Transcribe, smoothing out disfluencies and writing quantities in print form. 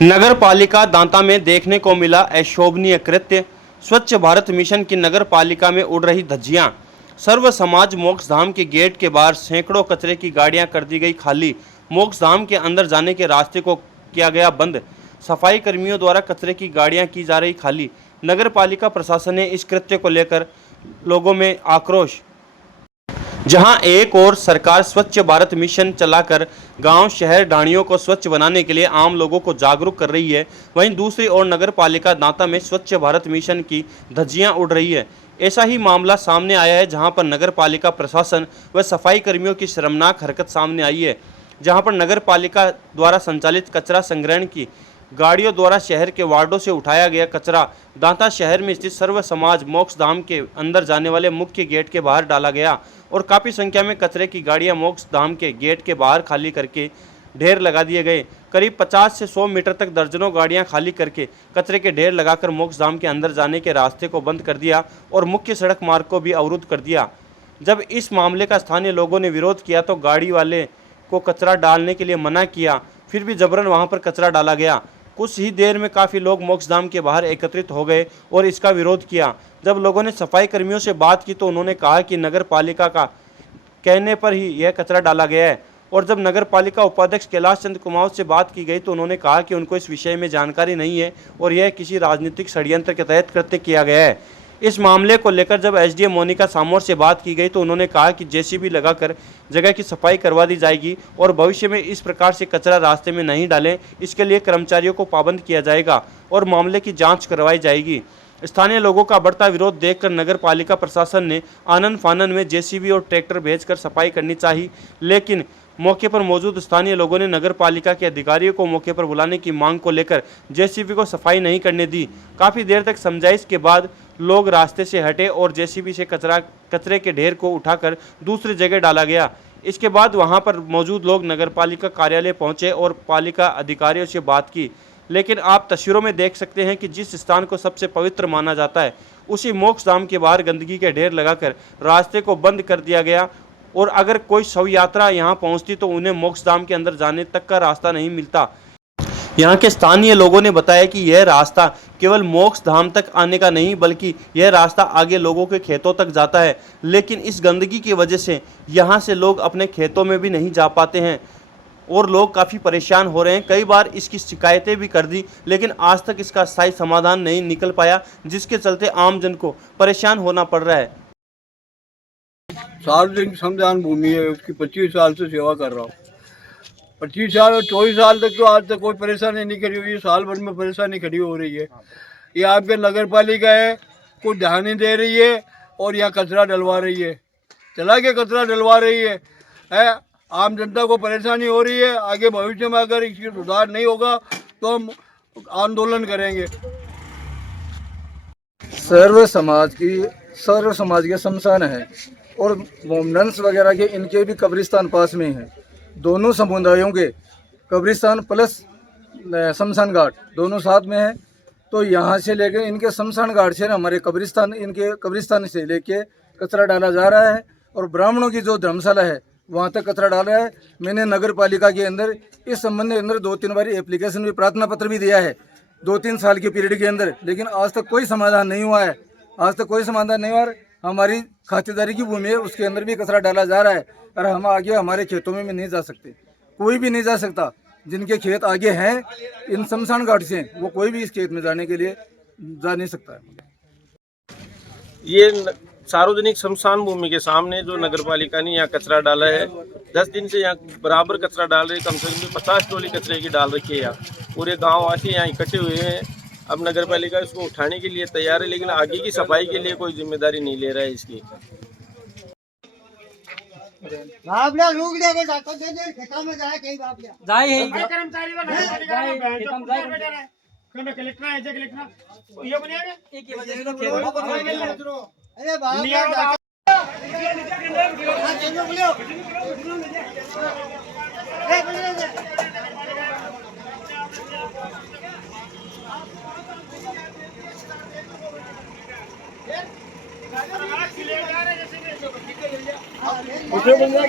नगर पालिका दांता में देखने को मिला अशोभनीय कृत्य। स्वच्छ भारत मिशन की नगर पालिका में उड़ रही धज्जियां। सर्व समाज मोक्ष धाम के गेट के बाहर सैकड़ों कचरे की गाड़ियां कर दी गई खाली। मोक्ष धाम के अंदर जाने के रास्ते को किया गया बंद। सफाई कर्मियों द्वारा कचरे की गाड़ियां की जा रही खाली। नगर पालिका प्रशासन ने इस कृत्य को लेकर लोगों में आक्रोश। जहां एक और सरकार स्वच्छ भारत मिशन चलाकर गांव शहर ढाणियों को स्वच्छ बनाने के लिए आम लोगों को जागरूक कर रही है, वहीं दूसरी ओर नगर पालिका दांता में स्वच्छ भारत मिशन की धज्जियां उड़ रही है। ऐसा ही मामला सामने आया है जहां पर नगर पालिका प्रशासन व सफाई कर्मियों की शर्मनाक हरकत सामने आई है। जहां पर नगर पालिका द्वारा संचालित कचरा संग्रहण की गाड़ियों द्वारा शहर के वार्डों से उठाया गया कचरा दांता शहर में स्थित सर्व समाज मोक्ष धाम के अंदर जाने वाले मुख्य गेट के बाहर डाला गया और काफ़ी संख्या में कचरे की गाड़ियां मोक्ष धाम के गेट के बाहर खाली करके ढेर लगा दिए गए। करीब 50 से 100 मीटर तक दर्जनों गाड़ियां खाली करके कचरे के ढेर लगाकर मोक्ष धाम के अंदर जाने के रास्ते को बंद कर दिया और मुख्य सड़क मार्ग को भी अवरुद्ध कर दिया। जब इस मामले का स्थानीय लोगों ने विरोध किया तो गाड़ी वाले को कचरा डालने के लिए मना किया, फिर भी जबरन वहां पर कचरा डाला गया। कुछ ही देर में काफ़ी लोग मोक्षधाम के बाहर एकत्रित हो गए और इसका विरोध किया। जब लोगों ने सफाई कर्मियों से बात की तो उन्होंने कहा कि नगर पालिका का कहने पर ही यह कचरा डाला गया है, और जब नगर पालिका उपाध्यक्ष कैलाश चंद्र कुमार से बात की गई तो उन्होंने कहा कि उनको इस विषय में जानकारी नहीं है और यह किसी राजनीतिक षड्यंत्र के तहत कृत्य किया गया है। इस मामले को लेकर जब एसडीएम मोनिका सामोर से बात की गई तो उन्होंने कहा कि जेसीबी लगाकर जगह की सफाई करवा दी जाएगी और भविष्य में इस प्रकार से कचरा रास्ते में नहीं डालें, इसके लिए कर्मचारियों को पाबंद किया जाएगा और मामले की जांच करवाई जाएगी। स्थानीय लोगों का बढ़ता विरोध देखकर नगर पालिका प्रशासन ने आनन फानन में जेसीबी और ट्रैक्टर भेजकर सफाई करनी चाहिए, लेकिन मौके पर मौजूद स्थानीय लोगों ने नगर पालिका के अधिकारियों को मौके पर बुलाने की मांग को लेकर जेसीबी को सफाई नहीं करने दी। काफ़ी देर तक समझाइश के बाद लोग रास्ते से हटे और जेसीबी से कचरे के ढेर को उठाकर दूसरी जगह डाला गया। इसके बाद वहां पर मौजूद लोग नगर पालिका कार्यालय पहुंचे और पालिका अधिकारियों से बात की, लेकिन आप तस्वीरों में देख सकते हैं कि जिस स्थान को सबसे पवित्र माना जाता है उसी मोक्ष धाम के बाहर गंदगी के ढेर लगाकर रास्ते को बंद कर दिया गया और अगर कोई शव यात्रा यहाँ पहुँचती तो उन्हें मोक्ष धाम के अंदर जाने तक का रास्ता नहीं मिलता। यहाँ के स्थानीय लोगों ने बताया कि यह रास्ता केवल मोक्ष धाम तक आने का नहीं बल्कि यह रास्ता आगे लोगों के खेतों तक जाता है, लेकिन इस गंदगी की वजह से यहाँ से लोग अपने खेतों में भी नहीं जा पाते हैं और लोग काफ़ी परेशान हो रहे हैं। कई बार इसकी शिकायतें भी कर दी लेकिन आज तक इसका स्थायी समाधान नहीं निकल पाया, जिसके चलते आम जन को परेशान होना पड़ रहा है। सार्वजनिक श्मशान भूमि है, उसकी 25 साल से सेवा कर रहा हूँ। 25 साल और 24 साल तक तो आज तक कोई परेशानी नहीं खड़ी हुई, साल भर में परेशानी खड़ी हो रही है। ये आपके नगर पालिका है, कोई ध्यान नहीं दे रही है और यहाँ कचरा डलवा रही है, चला के कचरा डलवा रही है। आम जनता को परेशानी हो रही है। आगे भविष्य में अगर इसकी सुधार नहीं होगा तो हम आंदोलन करेंगे। सर्व समाज के शमशान है और मोमडन्स वगैरह के इनके भी कब्रिस्तान पास में है। दोनों समुदायों के कब्रिस्तान प्लस शमशान घाट दोनों साथ में है। तो यहाँ से लेकर इनके शमशान घाट से हमारे कब्रिस्तान, इनके कब्रिस्तान से लेके कचरा डाला जा रहा है और ब्राह्मणों की जो धर्मशाला है वहाँ तक कचरा डाल रहा है। मैंने नगर पालिका के अंदर इस संबंध के अंदर 2-3 बार एप्लीकेशन भी, प्रार्थना पत्र भी दिया है 2-3 साल के पीरियड के अंदर, लेकिन आज तक कोई समाधान नहीं हुआ है। आज तक कोई समाधान नहीं हुआ। हमारी खातेदारी की भूमि है, उसके अंदर भी कचरा डाला जा रहा है और हम आगे हमारे खेतों में नहीं जा सकते, कोई भी नहीं जा सकता। जिनके खेत आगे हैं इन शमशान घाट से, वो कोई भी इस खेत में जाने के लिए जा नहीं सकता है। ये सार्वजनिक शमशान भूमि के सामने जो नगर पालिका ने यहाँ कचरा डाला है, 10 दिन से यहाँ बराबर कचरा डाल रही है। कम से कम 50 टोली कचरे की डाल रखी है। यहाँ पूरे गाँव वासी यहाँ इकट्ठे हुए हैं। अब नगर पालिका इसको उठाने के लिए तैयार है, लेकिन आगे की सफाई के लिए कोई जिम्मेदारी नहीं ले रहा है इसकी। उसे बंदा